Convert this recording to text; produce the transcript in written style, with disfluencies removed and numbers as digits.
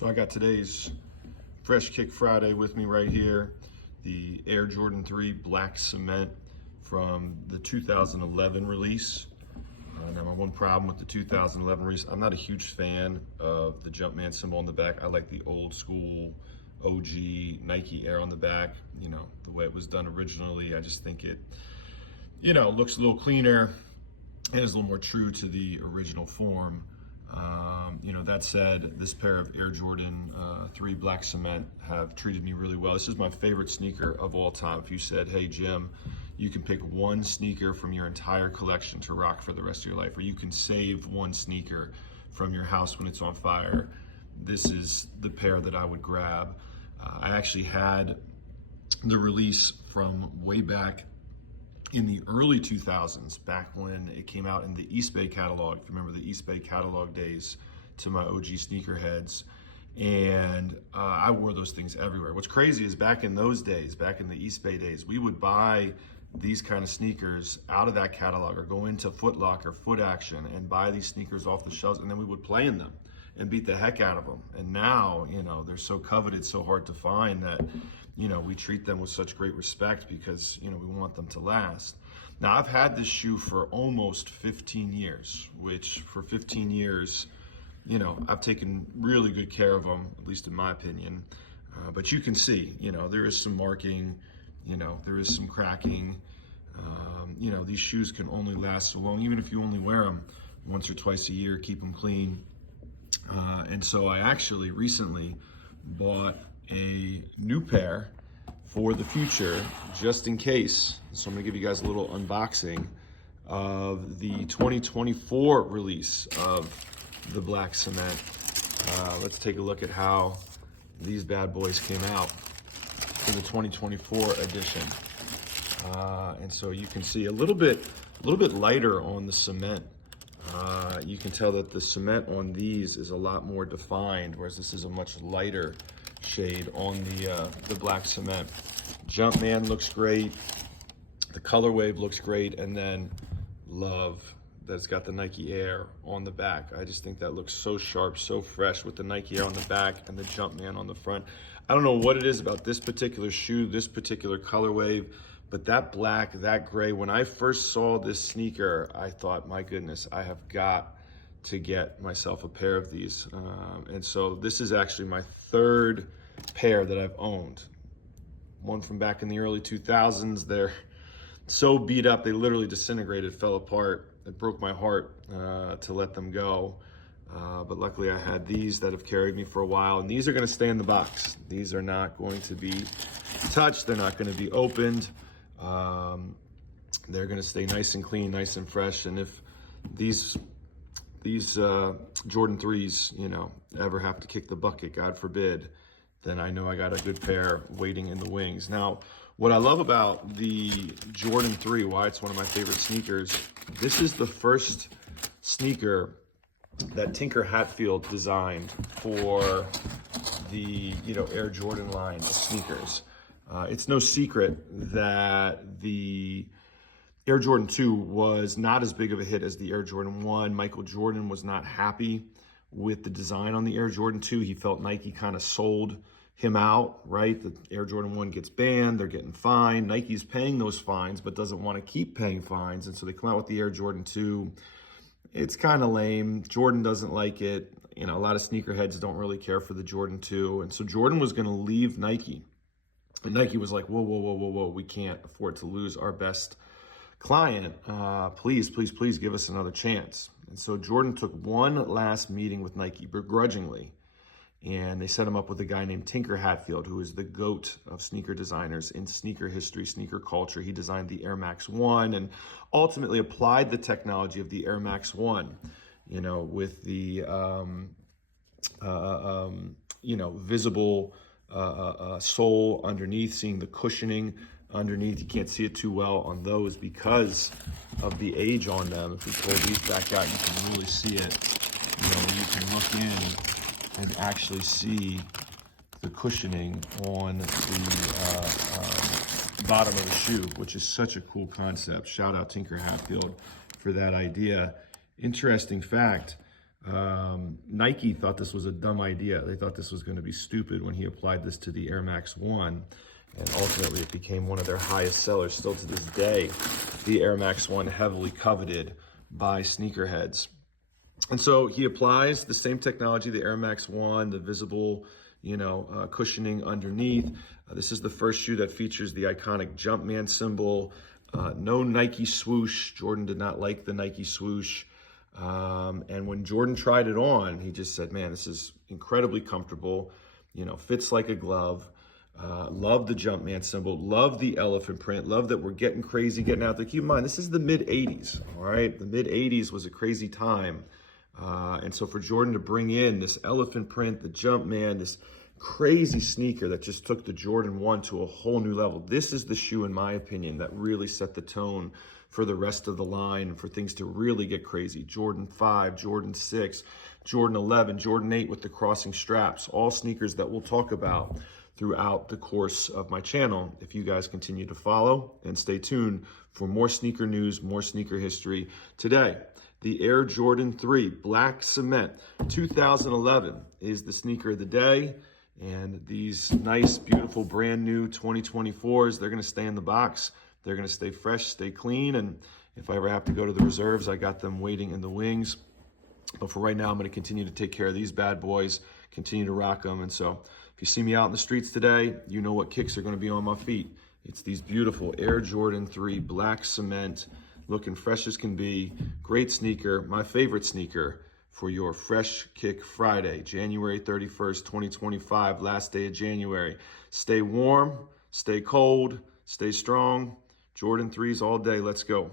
So I got today's Fresh Kick Friday with me right here. The Air Jordan 3 Black Cement from the 2011 release. Now my one problem with the 2011 release, I'm not a huge fan of the Jumpman symbol on the back. I like the old school OG Nike Air on the back, the way it was done originally. I just think it, looks a little cleaner and is a little more true to the original form. That said, this pair of Air Jordan 3 Black Cement have treated me really well. This is my favorite sneaker of all time. If you said, hey Jim, you can pick one sneaker from your entire collection to rock for the rest of your life, or you can save one sneaker from your house when it's on fire, this is the pair that I would grab. I actually had the release from way back in the early 2000s, back when it came out in the Eastbay catalog. If you remember the Eastbay catalog days, to my OG sneakerheads. And I wore those things everywhere. What's crazy is back in those days, back in the Eastbay days, we would buy these kind of sneakers out of that catalog or go into Foot Locker, Foot Action, and buy these sneakers off the shelves, and then we would play in them and beat the heck out of them. And now, they're so coveted, so hard to find that, we treat them with such great respect because, we want them to last. Now, I've had this shoe for almost 15 years, which for 15 years, I've taken really good care of them, at least in my opinion. But you can see, there is some marking, there is some cracking. These shoes can only last so long, even if you only wear them once or twice a year, keep them clean. And so I actually recently bought a new pair for the future, just in case. So I'm gonna give you guys a little unboxing of the 2024 release of the Black Cement. Let's take a look at how these bad boys came out for the 2024 edition. And so you can see a little bit lighter on the cement. You can tell that the cement on these is a lot more defined, whereas this is a much lighter shade on the Black Cement. Jumpman looks great. The color wave looks great, and then love that it's got the Nike Air on the back. I just think that looks so sharp, so fresh with the Nike Air on the back and the Jumpman on the front. I don't know what it is about this particular shoe, this particular color wave, but that black, that gray, when I first saw this sneaker, I thought, my goodness, I have got to get myself a pair of these. And so this is actually my third pair that I've owned. One from back in the early 2000s. They're so beat up, they literally disintegrated, fell apart. It broke my heart to let them go. But luckily I had these that have carried me for a while, and these are gonna stay in the box. These are not going to be touched. They're not gonna be opened. They're gonna stay nice and clean, nice and fresh. And if these Jordan 3s, ever have to kick the bucket, God forbid, then I know I got a good pair waiting in the wings. Now, what I love about the Jordan 3, why it's one of my favorite sneakers, this is the first sneaker that Tinker Hatfield designed for the Air Jordan line of sneakers. It's no secret that the Air Jordan 2 was not as big of a hit as the Air Jordan 1. Michael Jordan was not happy with the design on the Air Jordan 2. He felt Nike kind of sold him out, right? The Air Jordan 1 gets banned, they're getting fined. Nike's paying those fines, but doesn't want to keep paying fines. And so they come out with the Air Jordan 2. It's kind of lame. Jordan doesn't like it. A lot of sneakerheads don't really care for the Jordan 2. And so Jordan was going to leave Nike. And Nike was like, whoa, whoa, whoa, whoa, whoa. We can't afford to lose our best client. Please, please, please give us another chance. And so Jordan took one last meeting with Nike, begrudgingly, and they set him up with a guy named Tinker Hatfield, who is the GOAT of sneaker designers in sneaker history, sneaker culture. He designed the Air Max 1 and ultimately applied the technology of the Air Max 1, with the, visible sole underneath, seeing the cushioning underneath. You can't see it too well on those because of the age on them. If we pull these back out, you can really see it. You can look in and actually see the cushioning on the bottom of the shoe, which is such a cool concept. Shout out Tinker Hatfield for that idea. Interesting fact, Nike thought this was a dumb idea. They thought this was going to be stupid when he applied this to the Air Max 1. And ultimately, it became one of their highest sellers. Still to this day, the Air Max 1 heavily coveted by sneakerheads. And so he applies the same technology, the Air Max 1, the visible, cushioning underneath. This is the first shoe that features the iconic Jumpman symbol. No Nike swoosh. Jordan did not like the Nike swoosh. And when Jordan tried it on, he just said, man, this is incredibly comfortable, fits like a glove. Love the Jumpman symbol, love the elephant print, love that we're getting crazy, getting out there. Keep in mind, this is the mid-'80s, all right? The mid-'80s was a crazy time. And so for Jordan to bring in this elephant print, the Jumpman, this crazy sneaker that just took the Jordan 1 to a whole new level. This is the shoe, in my opinion, that really set the tone for the rest of the line and for things to really get crazy. Jordan 5, Jordan 6, Jordan 11, Jordan 8 with the crossing straps, all sneakers that we'll talk about throughout the course of my channel. If you guys continue to follow and stay tuned for more sneaker news, more sneaker history. Today, the Air Jordan 3 Black Cement 2011 is the sneaker of the day. And these nice, beautiful, brand new 2024s, they're going to stay in the box. They're going to stay fresh, stay clean. And if I ever have to go to the reserves, I got them waiting in the wings. But for right now, I'm going to continue to take care of these bad boys, continue to rock them. And so if you see me out in the streets today, you know what kicks are going to be on my feet. It's these beautiful Air Jordan 3 Black Cement, looking fresh as can be. Great sneaker, my favorite sneaker for your Fresh Kick Friday, January 31st, 2025, last day of January. Stay warm, stay cold, stay strong. Jordan 3s all day. Let's go.